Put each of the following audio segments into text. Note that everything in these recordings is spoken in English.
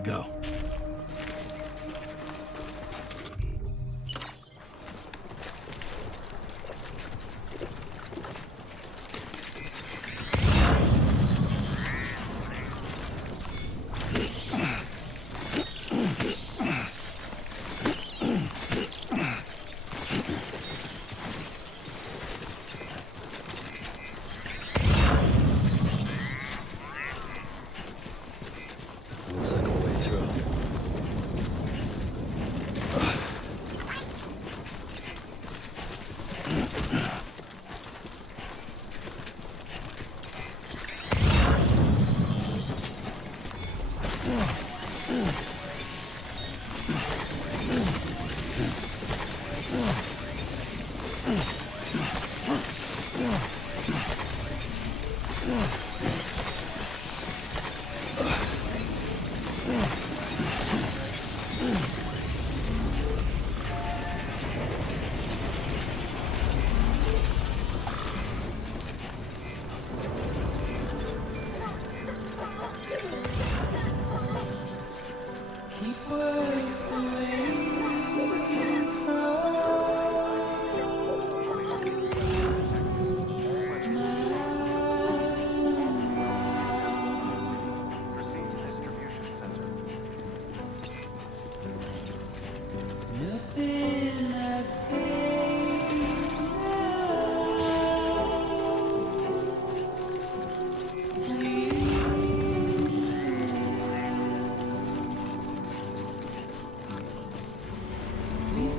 to go. Looks like a way through.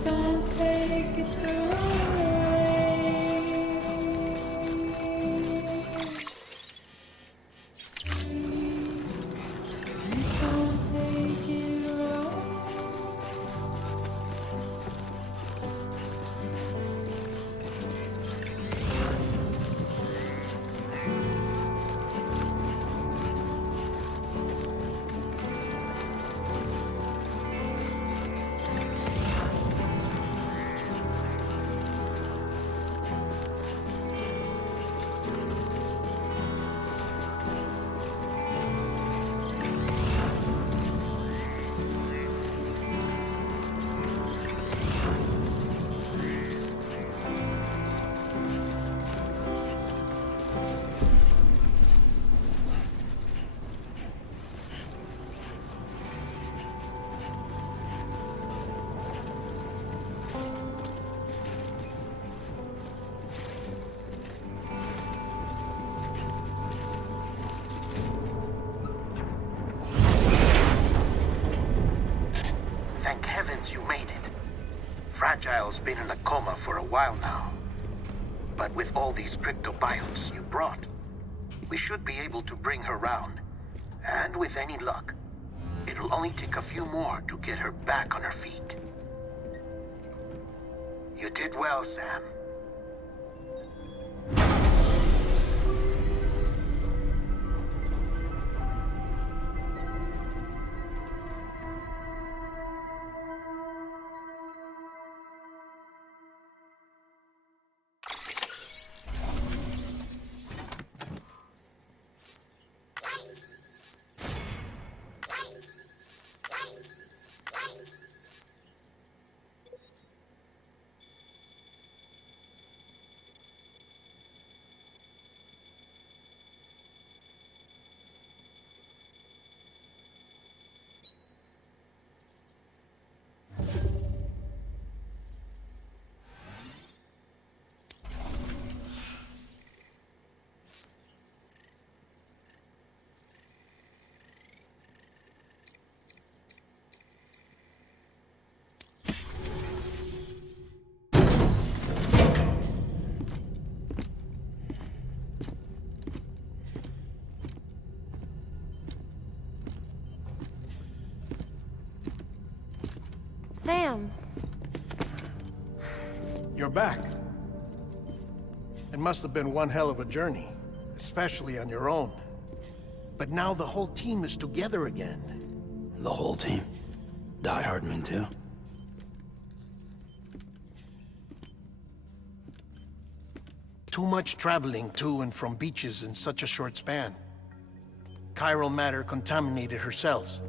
Don't take it Thank heavens you made it. Fragile's been in a coma for a while now. But with all these cryptobiotes you brought, we should be able to bring her round. And with any luck, it'll only take a few more to get her back on her feet. You did well, Sam. Sam! You're back. It must have been one hell of a journey, especially on your own. But now the whole team is together again. The whole team? Die Hardman too? Too much traveling to and from beaches in such a short span. Chiral matter contaminated her cells.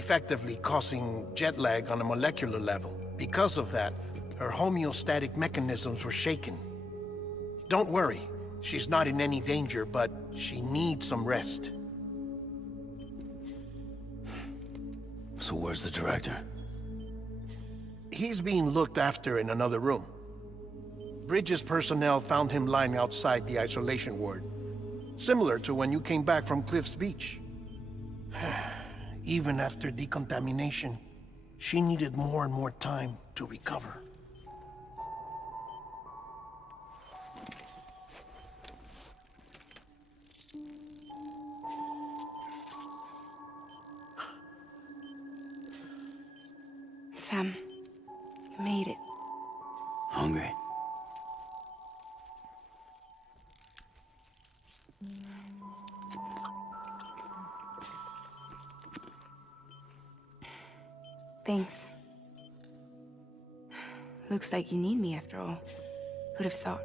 effectively causing jet lag on a molecular level. Because of that, her homeostatic mechanisms were shaken. Don't worry, she's not in any danger, but she needs some rest. So where's the director? He's being looked after in another room. Bridges personnel found him lying outside the isolation ward. Similar to when you came back from Cliff's Beach. Even after decontamination, she needed more and more time to recover. Sam, you made it. Hungry? Thanks. Looks like you need me after all. Who'd have thought?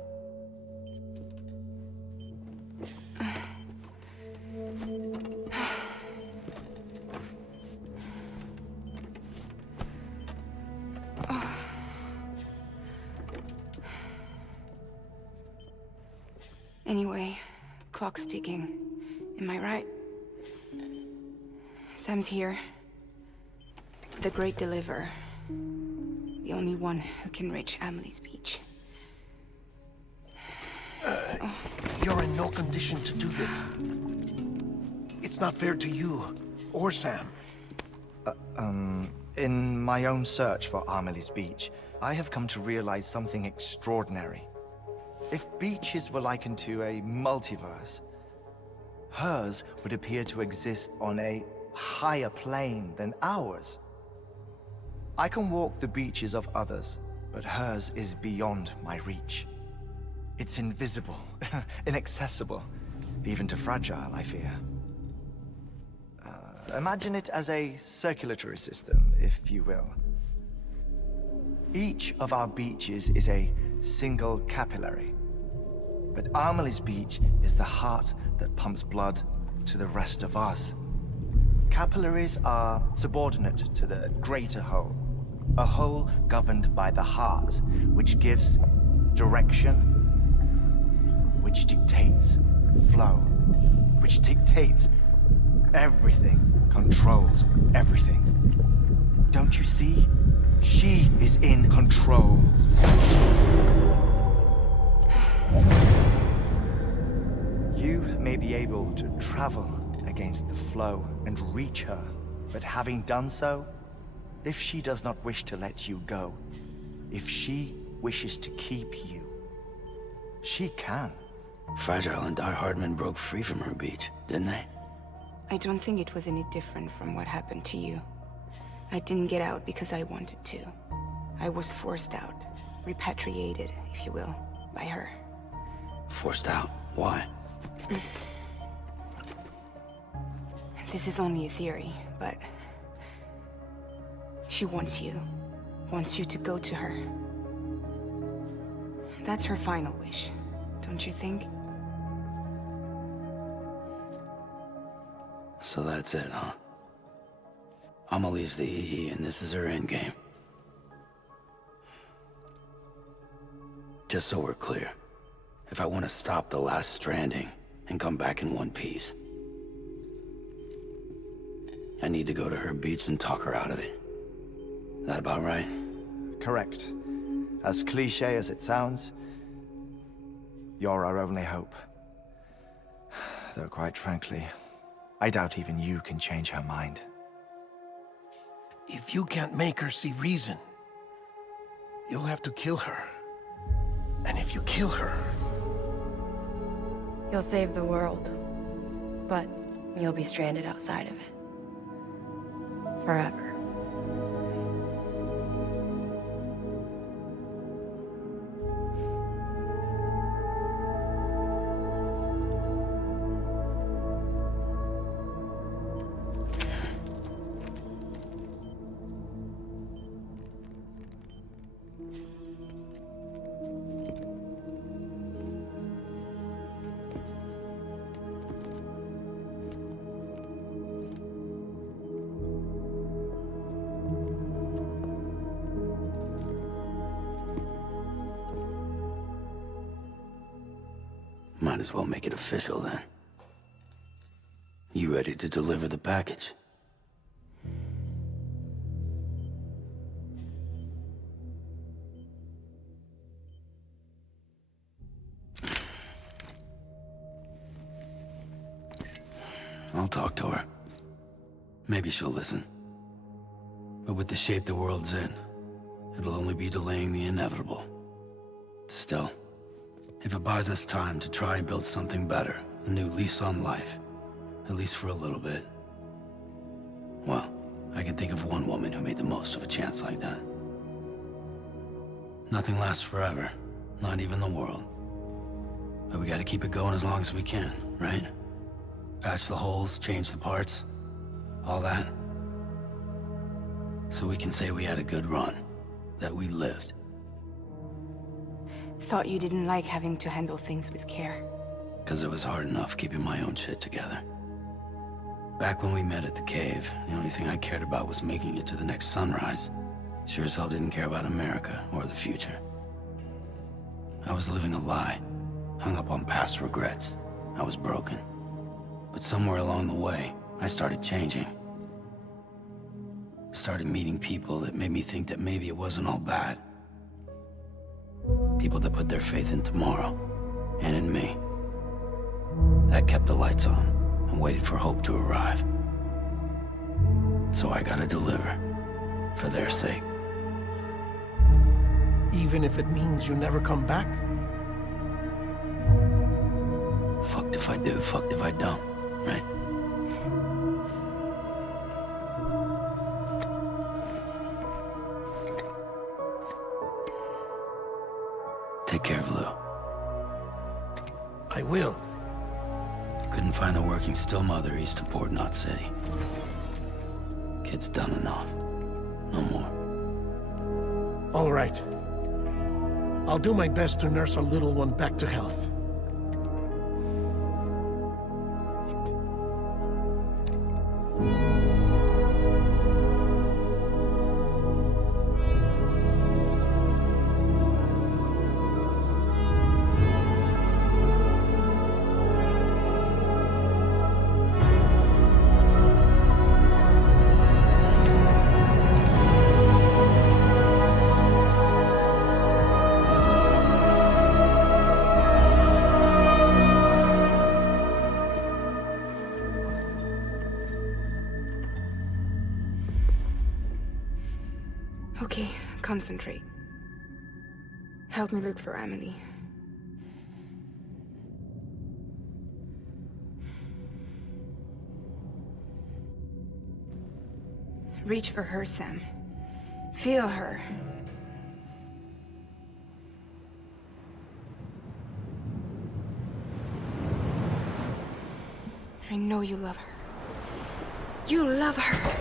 Anyway, clock's ticking. Am I right? Sam's here. The Great Deliverer. The only one who can reach Amelie's beach. You're in no condition to do this. It's not fair to you, or Sam. In my own search for Amelie's beach, I have come to realize something extraordinary. If beaches were likened to a multiverse, hers would appear to exist on a higher plane than ours. I can walk the beaches of others, but hers is beyond my reach. It's invisible, inaccessible, even to Fragile, I fear. Imagine it as a circulatory system, if you will. Each of our beaches is a single capillary. But Amelie's beach is the heart that pumps blood to the rest of us. Capillaries are subordinate to the greater whole. A whole governed by the heart, which gives direction, which dictates flow, which dictates everything, controls everything. Don't you see? She is in control. You may be able to travel against the flow and reach her, but having done so, if she does not wish to let you go, if she wishes to keep you, she can. Fragile and Die Hardman broke free from her beach, didn't they? I don't think it was any different from what happened to you. I didn't get out because I wanted to. I was forced out, repatriated, if you will, by her. Forced out? Why? This is only a theory, but she wants you to go to her. That's her final wish, don't you think? So that's it, huh? Amelie's the EE, and this is her endgame. Just so we're clear, if I want to stop the last Stranding and come back in one piece, I need to go to her beach and talk her out of it. That about right? Correct. As cliché as it sounds, you're our only hope. Though quite frankly, I doubt even you can change her mind. If you can't make her see reason, you'll have to kill her. And if you kill her... You'll save the world, but you'll be stranded outside of it. Forever. Might as well make it official then. You ready to deliver the package? I'll talk to her. Maybe she'll listen. But with the shape the world's in, it'll only be delaying the inevitable. Still, if it buys us time to try and build something better, a new lease on life, at least for a little bit, well, I can think of one woman who made the most of a chance like that. Nothing lasts forever, not even the world. But we gotta keep it going as long as we can, right? Patch the holes, change the parts, all that. So we can say we had a good run, that we lived. Thought you didn't like having to handle things with care. 'Cause it was hard enough keeping my own shit together. Back when we met at the cave, the only thing I cared about was making it to the next sunrise. Sure as hell didn't care about America or the future. I was living a lie, hung up on past regrets. I was broken. But somewhere along the way, I started changing. Started meeting people that made me think that maybe it wasn't all bad. People that put their faith in tomorrow, and in me. That kept the lights on, and waited for hope to arrive. So I gotta deliver, for their sake. Even if it means you never come back? Fucked if I do, fucked if I don't, right? Take care of Lou. I will. Couldn't find a working still mother east of Port Knot City. Kid's done enough. No more. All right. I'll do my best to nurse our little one back to health. Okay, concentrate. Help me look for Amelie. Reach for her, Sam. Feel her. I know you love her. You love her!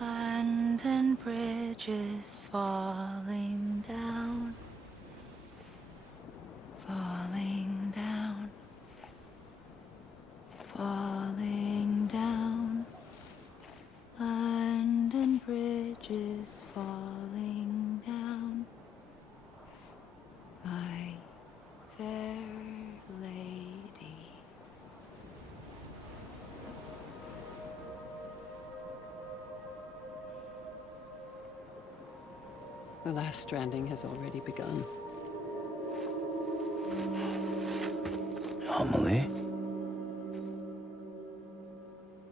London Bridge is falling down, falling down, falling down. London Bridge is falling down, my fair lady. The last stranding has already begun. Amelie?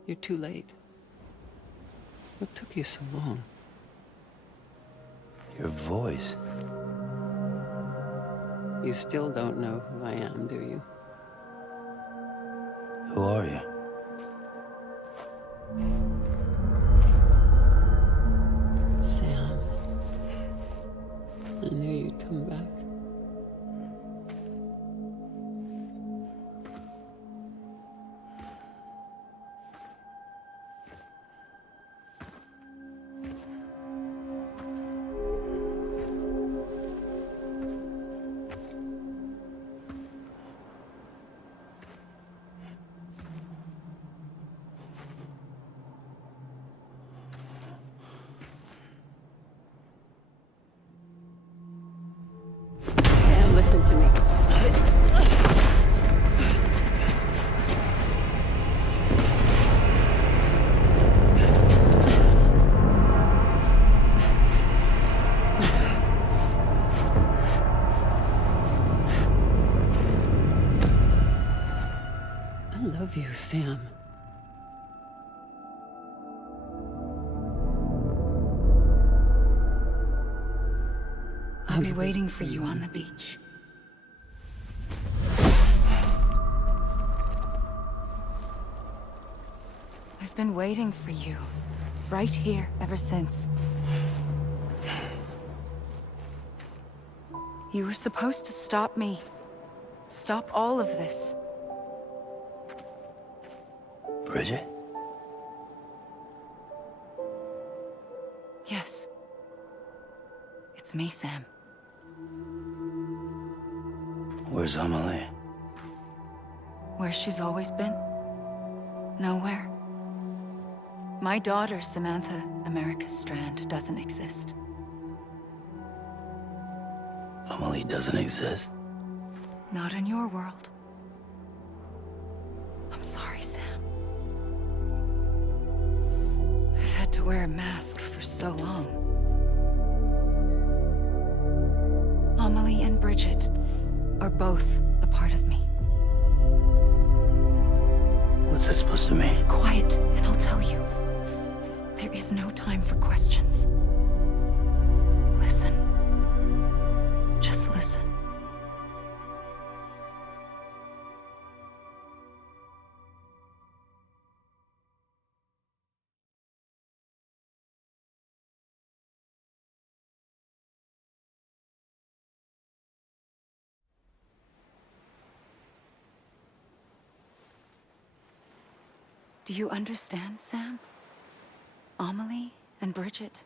You're too late. What took you so long? Your voice. You still don't know who I am, do you? Who are you? Sam. I knew you'd come back. Sam, listen to me. I love you, Sam. I'll be waiting for you on the beach. I've been waiting for you, right here, ever since. You were supposed to stop me. Stop all of this. Bridget? Yes. It's me, Sam. Where's Amelie? Where she's always been. Nowhere. My daughter, Samantha America Strand, doesn't exist. Amelie doesn't exist. Not in your world. I'm sorry, Sam. I've had to wear a mask for so long. Amelie and Bridget are both a part of me. to me. Quiet, and I'll tell you. There is no time for questions. Listen. Just listen. Do you understand, Sam? Amelie and Bridget,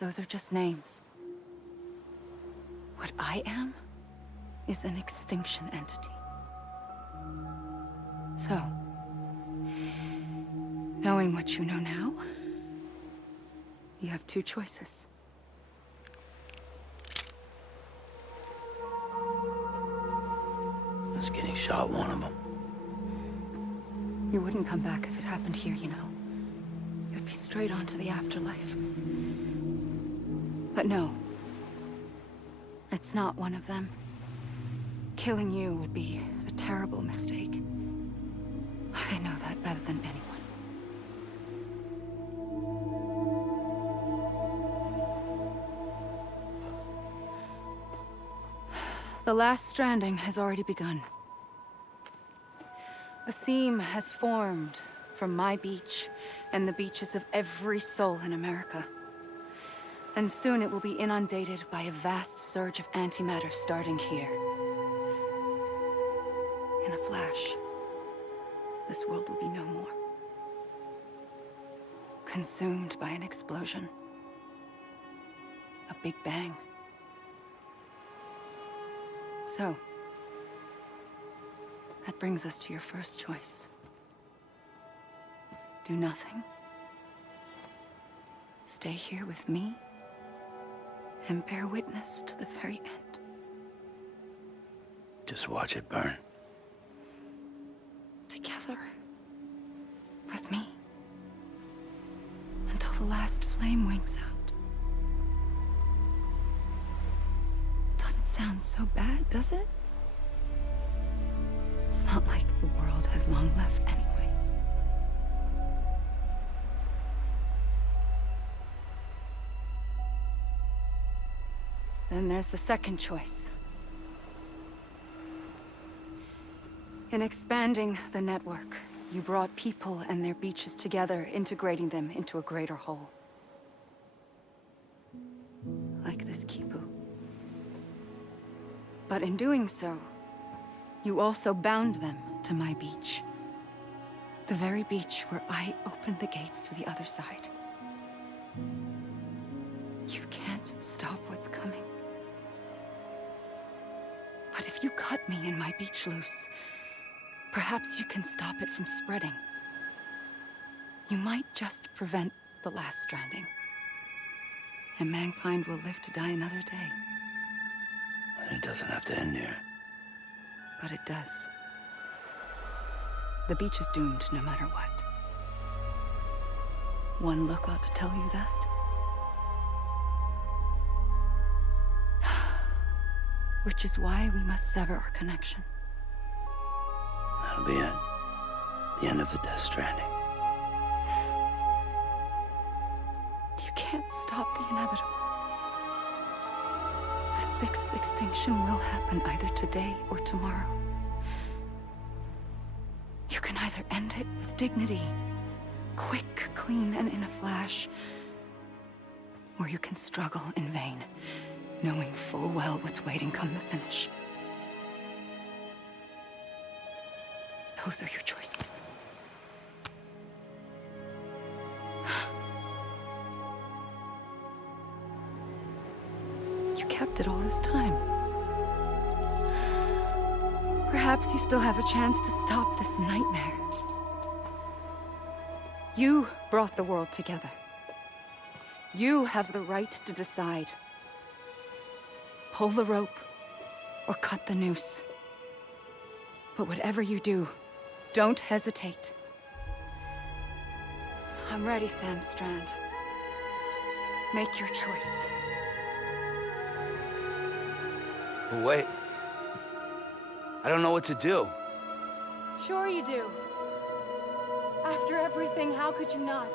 those are just names. What I am is an extinction entity. So, knowing what you know now, you have two choices. Is getting shot one of them? You wouldn't come back if it happened here, you know. You'd be straight on to the afterlife. But no. It's not one of them. Killing you would be a terrible mistake. I know that better than anyone. The last stranding has already begun. A seam has formed from my beach and the beaches of every soul in America. And soon it will be inundated by a vast surge of antimatter starting here. In a flash, this world will be no more. Consumed by an explosion. A big bang. So, that brings us to your first choice. Do nothing. Stay here with me and bear witness to the very end. Just watch it burn. Together. With me. Until the last flame winks out. Doesn't sound so bad, does it? It's not like the world has long left anyway. Then there's the second choice. In expanding the network, you brought people and their beaches together, integrating them into a greater whole. Like this Kipu. But in doing so, you also bound them to my beach. The very beach where I opened the gates to the other side. You can't stop what's coming. But if you cut me and my beach loose, perhaps you can stop it from spreading. You might just prevent the last stranding. And mankind will live to die another day. And it doesn't have to end here. But it does. The beach is doomed no matter what. One look ought to tell you that. Which is why we must sever our connection. That'll be it. The end of the Death Stranding. You can't stop the inevitable. The sixth extinction will happen either today or tomorrow. You can either end it with dignity, quick, clean, and in a flash, or you can struggle in vain, knowing full well what's waiting come the finish. Those are your choices. You kept it all this time. Perhaps you still have a chance to stop this nightmare. You brought the world together. You have the right to decide. Pull the rope or cut the noose. But whatever you do, don't hesitate. I'm ready, Sam Strand. Make your choice. But wait. I don't know what to do. Sure you do. After everything, how could you not?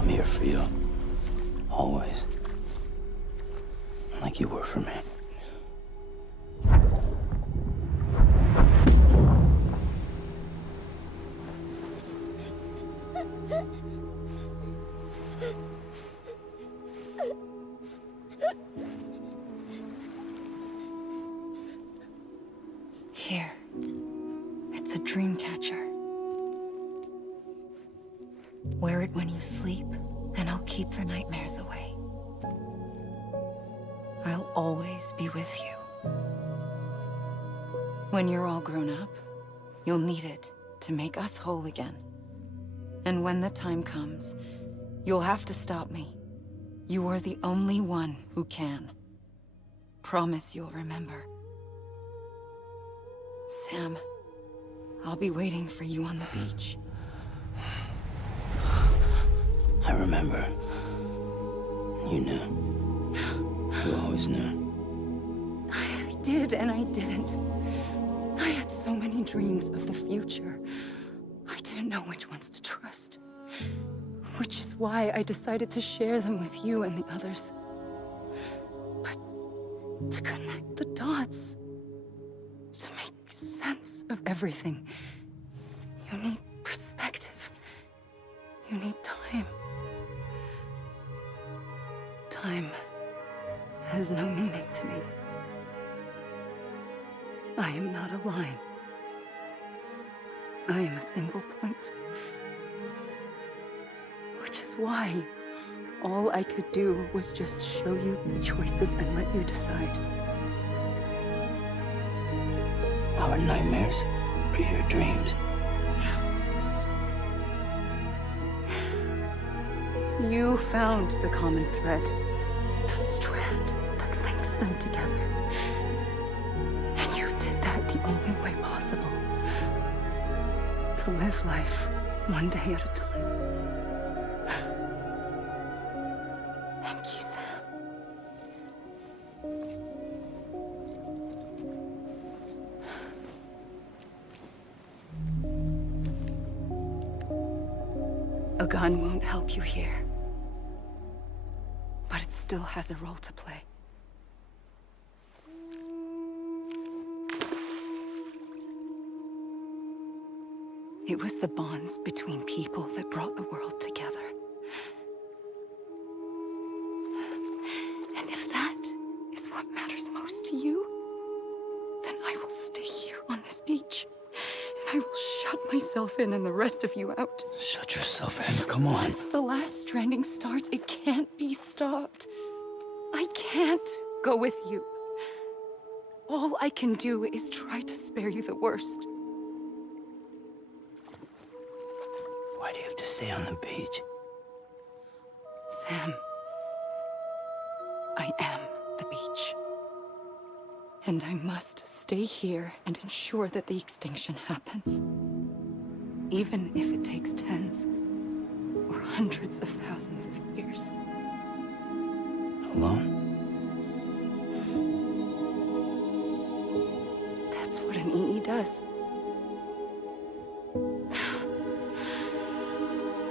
I'm here for you. Always. Like you were for me. Here. It's a dream catcher. Wear it when you sleep, and I'll keep the nightmares away. I'll always be with you. When you're all grown up, you'll need it to make us whole again. And when the time comes, you'll have to stop me. You are the only one who can. Promise you'll remember. Sam, I'll be waiting for you on the beach. I remember. You knew. You always knew. I did and I didn't. I had so many dreams of the future. I didn't know which ones to trust. Which is why I decided to share them with you and the others. But to connect the dots, to make sense of everything, you need perspective. You need time. Time has no meaning to me. I am not a line. I am a single point. Which is why all I could do was just show you the choices and let you decide. Our nightmares or your dreams? You found the common thread, the strand that links them together. And you did that the only way possible. To live life one day at a time. Thank you, Sam. A gun won't help you here. But it still has a role to play. It was the bonds between people that brought the world together. And if that is what matters most to you, then I will stay here on this beach. And I will shut myself in and the rest of you out. Shut yourself in, come on. Once the last stranding starts, it can't be stopped. I can't go with you. All I can do is try to spare you the worst. Why do you have to stay on the beach? Sam, I am the beach. And I must stay here and ensure that the extinction happens. Even if it takes tens or hundreds of thousands of years. Alone? That's what an EE does.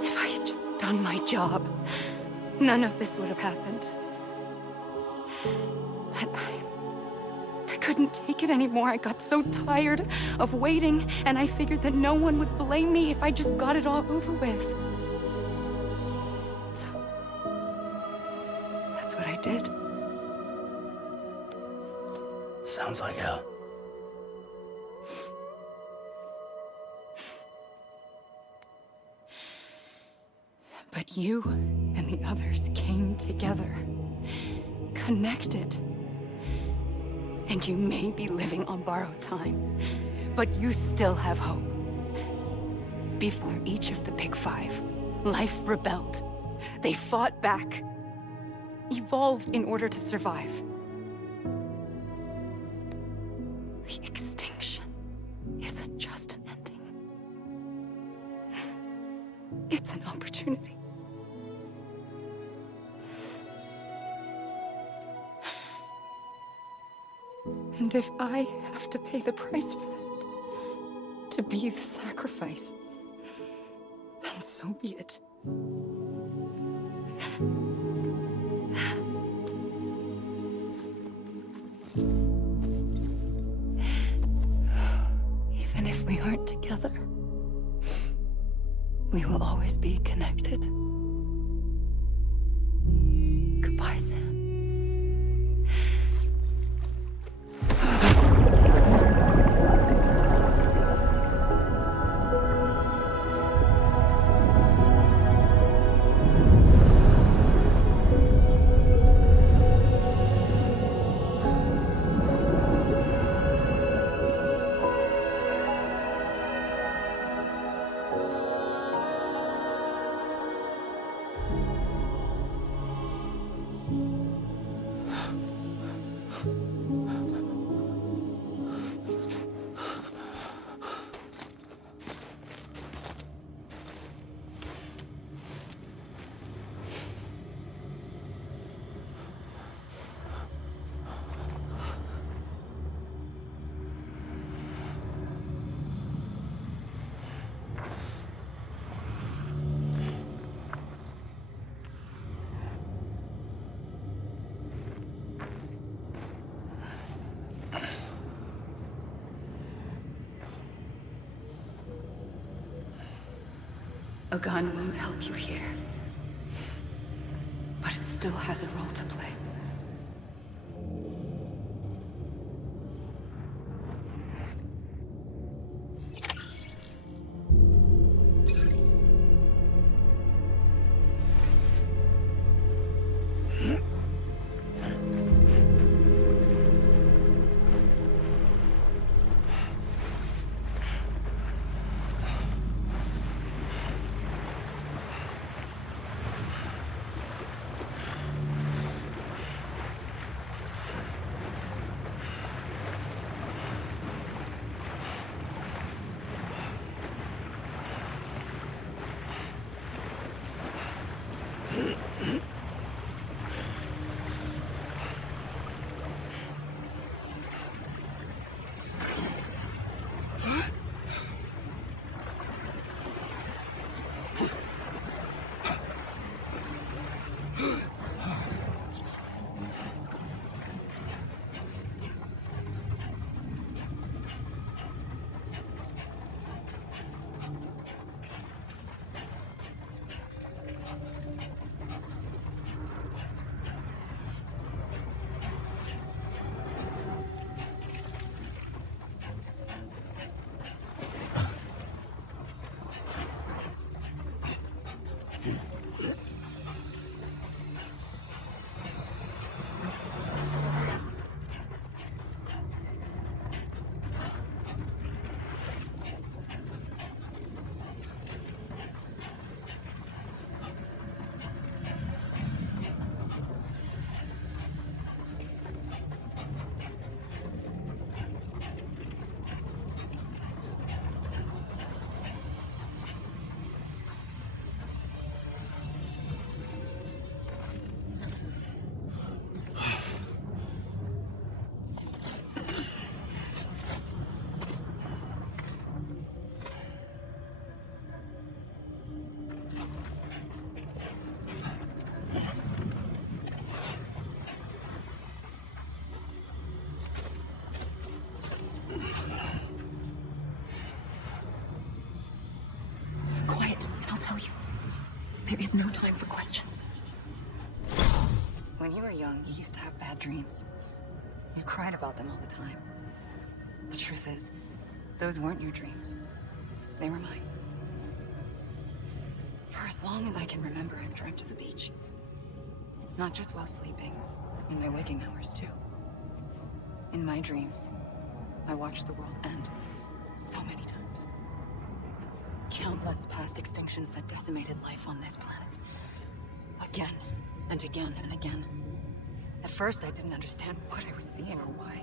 If I had just done my job, none of this would have happened. But I couldn't take it anymore. I got so tired of waiting, and I figured that no one would blame me if I just got it all over with. So, that's what I did. Sounds like hell. But you and the others came together. connected. And you may be living on borrowed time, but you still have hope. Before each of the Big Five, life rebelled. They fought back, evolved in order to survive. The extinction isn't just an ending. It's an opportunity. And if I have to pay the price for that, to be the sacrifice, then so be it. Even if we aren't together, we will always be connected. Goodbye, Sam. A gun won't help you here, but it still has a role to play. There is no time for questions. When you were young, you used to have bad dreams. You cried about them all the time. The truth is, those weren't your dreams. They were mine. For as long as I can remember, I've dreamt of the beach. Not just while sleeping, In my waking hours, too. In my dreams, I watched the world end. So many times. Countless past extinctions that decimated life on this planet. Again, and again, and again. At first, I didn't understand what I was seeing or why.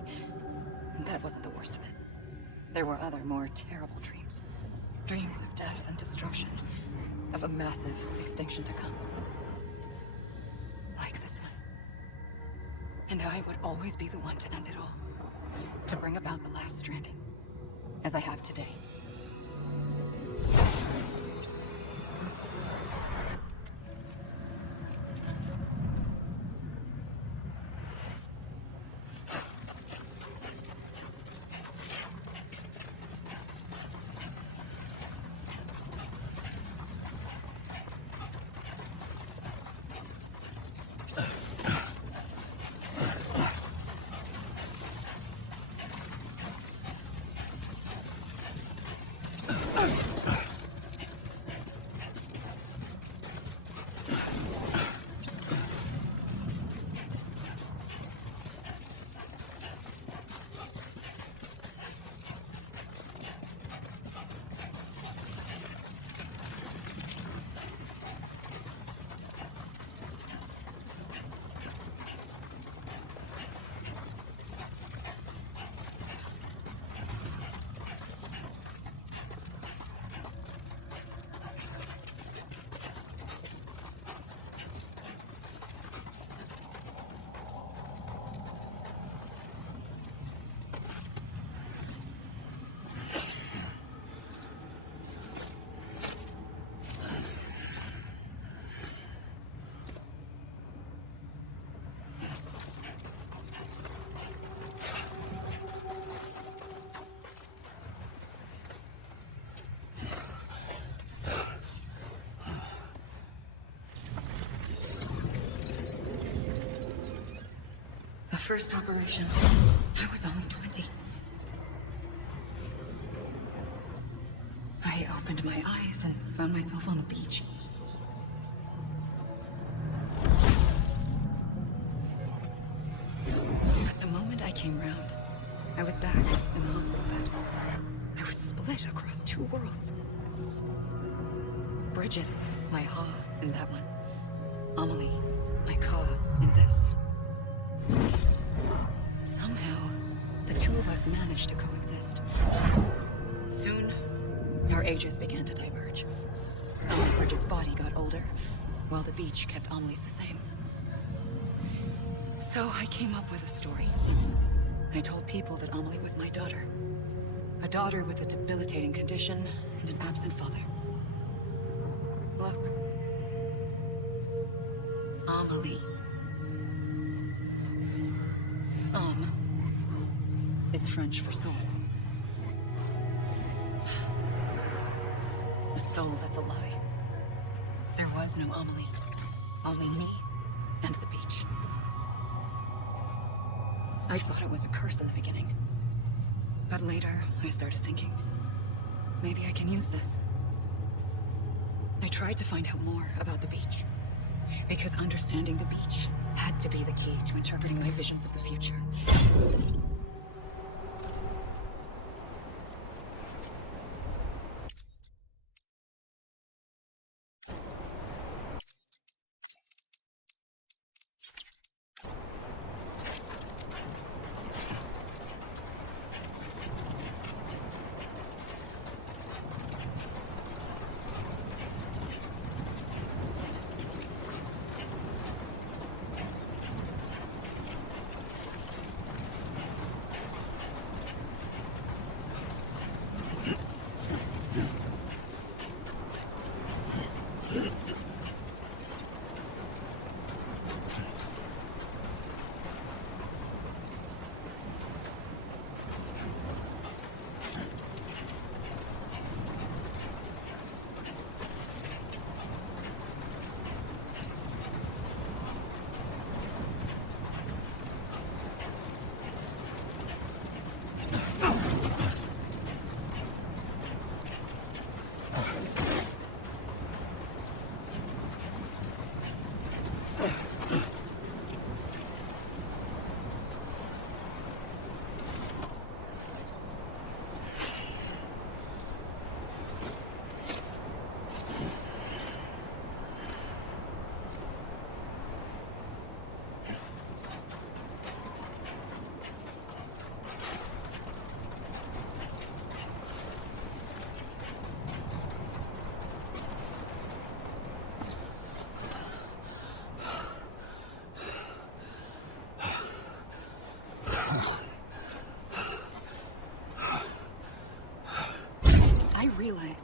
And that wasn't the worst of it. There were other, more terrible dreams. Dreams of death and destruction. Of a massive extinction to come. Like this one. And I would always be the one to end it all. To bring about the last stranding. As I have today. First operation, I was only 20. I opened my eyes and found myself on the beach. But the moment I came round, I was back in the hospital bed. I was split across two worlds. Bridget, my Ha in that one. Amelie, my Ka in this. Somehow, the two of us managed to coexist. Soon, our ages began to diverge. Only Bridget's body got older, while the beach kept Amelie's the same. So I came up with a story. I told people that Amelie was my daughter. A daughter with a debilitating condition and an absent father. Look. Amelie. Is French for soul. A soul that's a lie. There was no Amelie. Only me and the beach. I thought it was a curse in the beginning. But later, I started thinking, maybe I can use this. I tried to find out more about the beach. Because understanding the beach had to be the key to interpreting my visions of the future.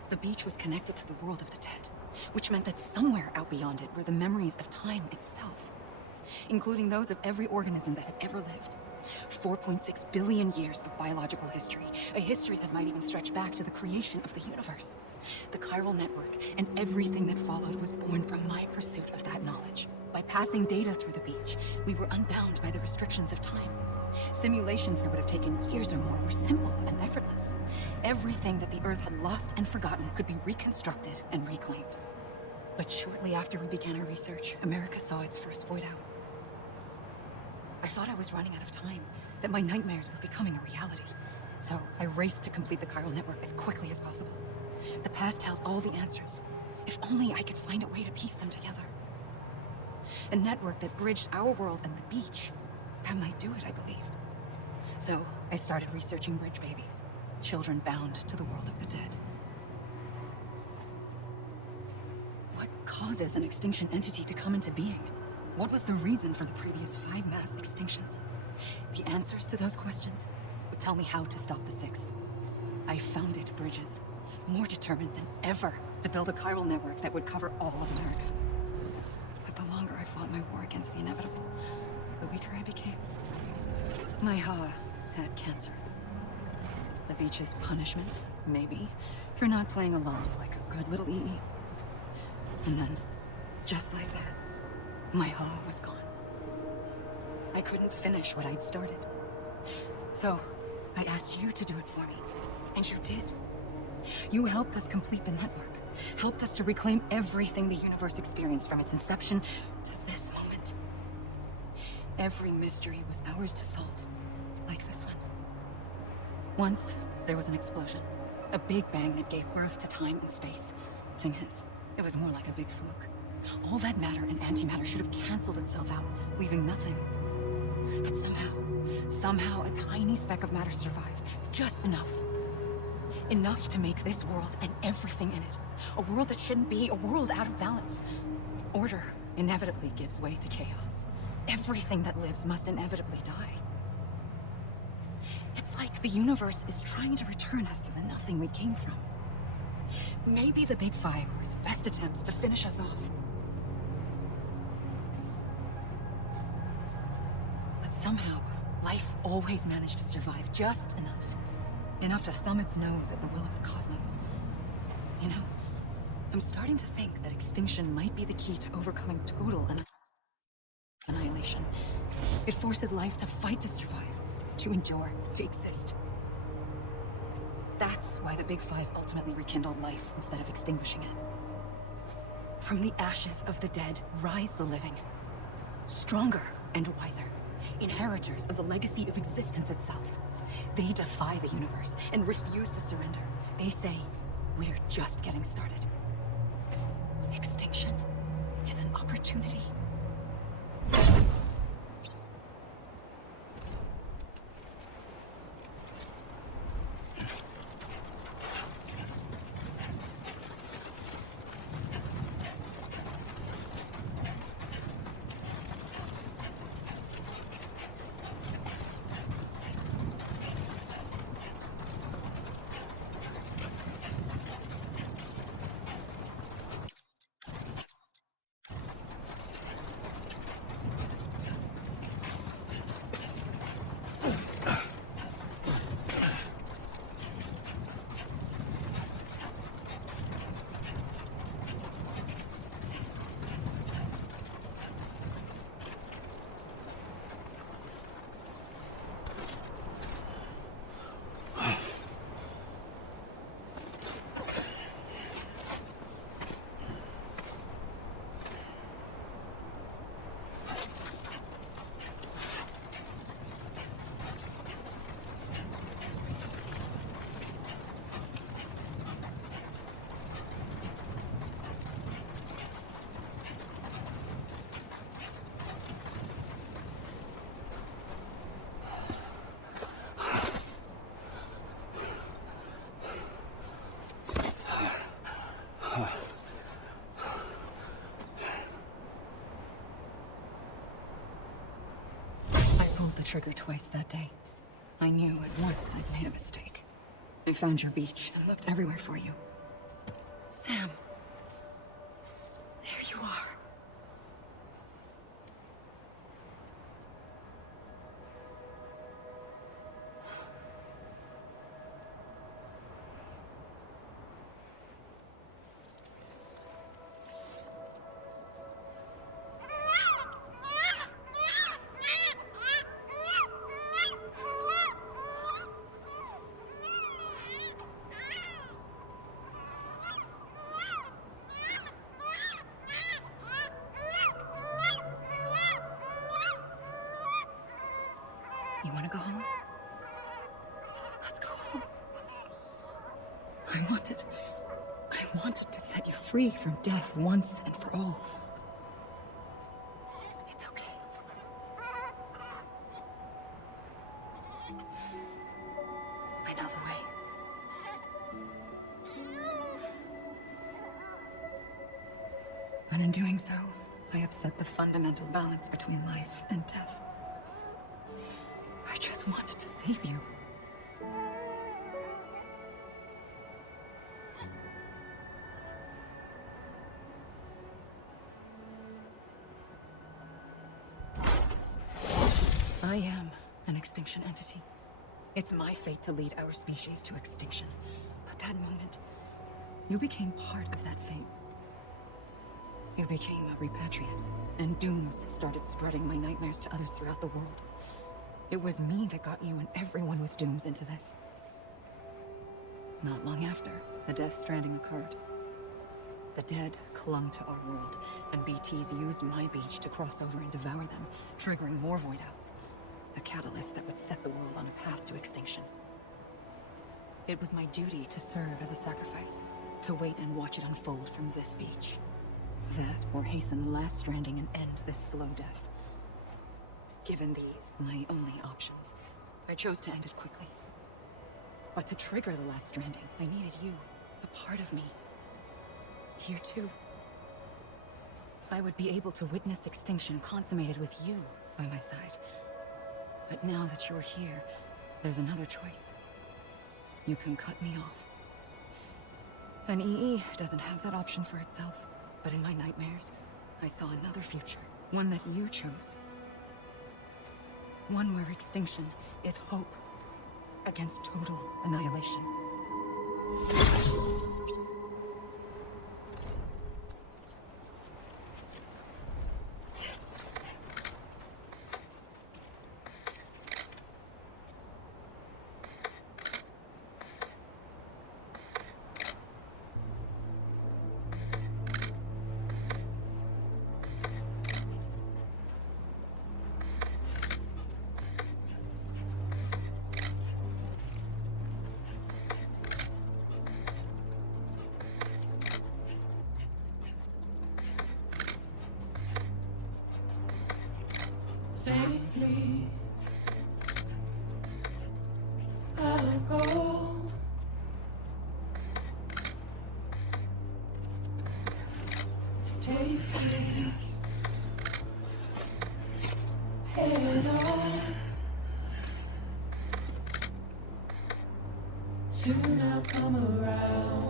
The beach was connected to the world of the dead, which meant that somewhere out beyond it were the memories of time itself, including those of every organism that had ever lived. 4.6 billion years of biological history, a history that might even stretch back to the creation of the universe. The chiral network and everything that followed was born from my pursuit of that knowledge. By passing data through the beach, we were unbound by the restrictions of time. Simulations that would have taken years or more were simple and effortless. Everything that the Earth had lost and forgotten could be reconstructed and reclaimed. But shortly after we began our research, America saw its first void out. I thought I was running out of time, that my nightmares were becoming a reality. So I raced to complete the chiral network as quickly as possible. The past held all the answers. If only I could find a way to piece them together. A network that bridged our world and the beach. That might do it, I believed. So I started researching bridge babies, children bound to the world of the dead. What causes an extinction entity to come into being? What was the reason for the previous 5 mass extinctions? The answers to those questions would tell me how to stop the 6th. I founded bridges, more determined than ever to build a chiral network that would cover all of America. But the longer I fought my war against the inevitable, the weaker I became. My Ha had cancer. The beach's punishment, maybe, for not playing along like a good little EE. And then, just like that, my Ha was gone. I couldn't finish what I'd started. So, I asked you to do it for me, and you did. You helped us complete the network, helped us to reclaim everything the universe experienced from its inception to this moment. Every mystery was ours to solve, like this one. Once, there was an explosion. A big bang that gave birth to time and space. Thing is, it was more like a big fluke. All that matter and antimatter should have canceled itself out, leaving nothing. But somehow a tiny speck of matter survived. Just enough. Enough to make this world and everything in it. A world that shouldn't be, a world out of balance. Order inevitably gives way to chaos. Everything that lives must inevitably die. It's like the universe is trying to return us to the nothing we came from. Maybe the Big Five were its best attempts to finish us off. But somehow, life always managed to survive just enough. Enough to thumb its nose at the will of the cosmos. You know, I'm starting to think that extinction might be the key to overcoming total annihilation. It forces life to fight to survive, to endure, to exist. That's why the Big Five ultimately rekindled life instead of extinguishing it. From the ashes of the dead rise the living. Stronger and wiser. Inheritors of the legacy of existence itself. They defy the universe and refuse to surrender. They say, we're just getting started. Extinction is an opportunity. Trigger twice that day. I knew at once I'd made a mistake. I found your beach and looked everywhere for you. Sam. There you are. You want to go home? Let's go home. I wanted to set you free from death once and for all. It's okay. I know the way. And in doing so, I upset the fundamental balance between life and death. I just wanted to save you. I am an extinction entity. It's my fate to lead our species to extinction. But that moment, you became part of that fate. You became a repatriate, and dooms started spreading my nightmares to others throughout the world. It was me that got you and everyone with dooms into this. Not long after, a deathstranding occurred. The dead clung to our world, and BTs used my beach to cross over and devour them, triggering more voidouts. A catalyst that would set the world on a path to extinction. It was my duty to serve as a sacrifice, to wait and watch it unfold from this beach. That, or hasten the last stranding and end this slow death. Given these, my only options, I chose to end it quickly. But to trigger the last stranding, I needed you, a part of me. Here too. I would be able to witness extinction consummated with you by my side. But now that you're here, there's another choice. You can cut me off. An EE doesn't have that option for itself, but in my nightmares, I saw another future, one that you chose. One where extinction is hope against total annihilation. Safely, I'll go. Take it head on. Soon I'll come around.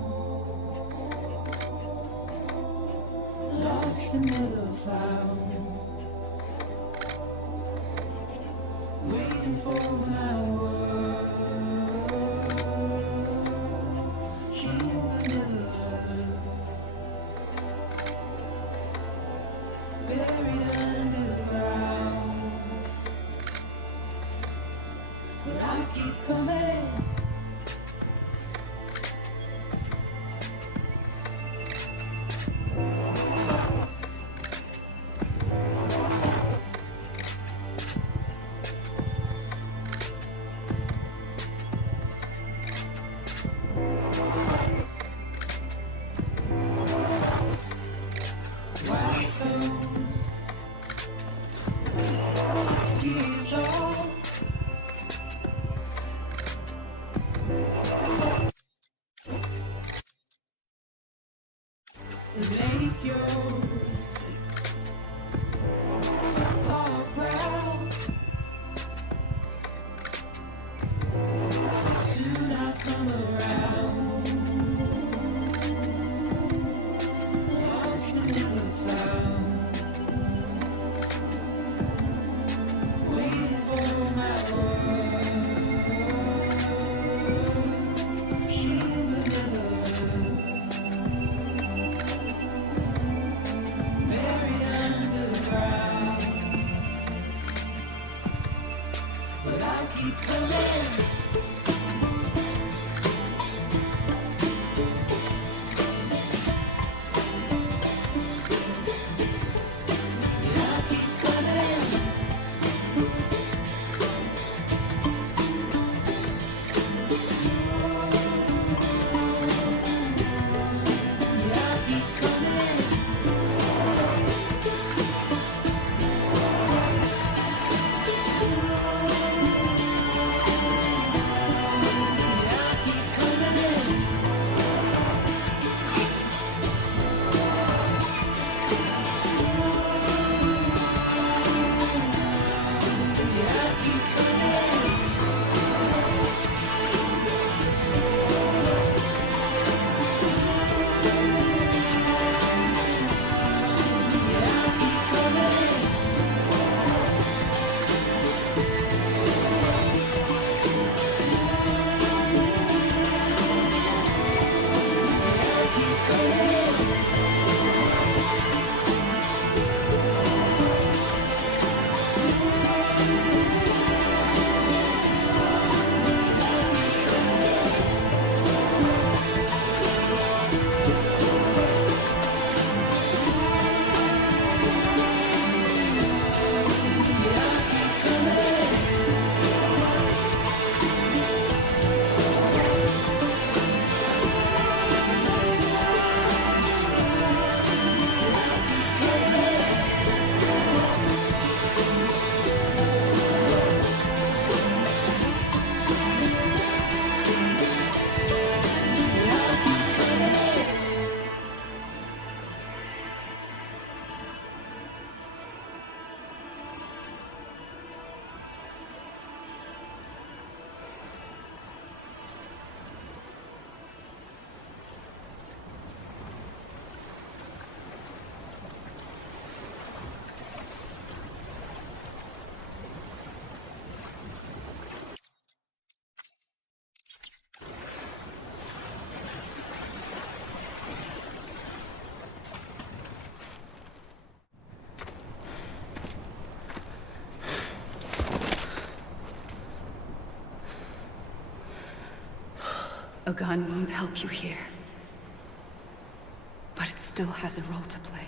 Lost and never found. Waiting for my world. Seen but never heard. Buried underground. But I keep coming. keep coming. A gun won't help you here. But it still has a role to play.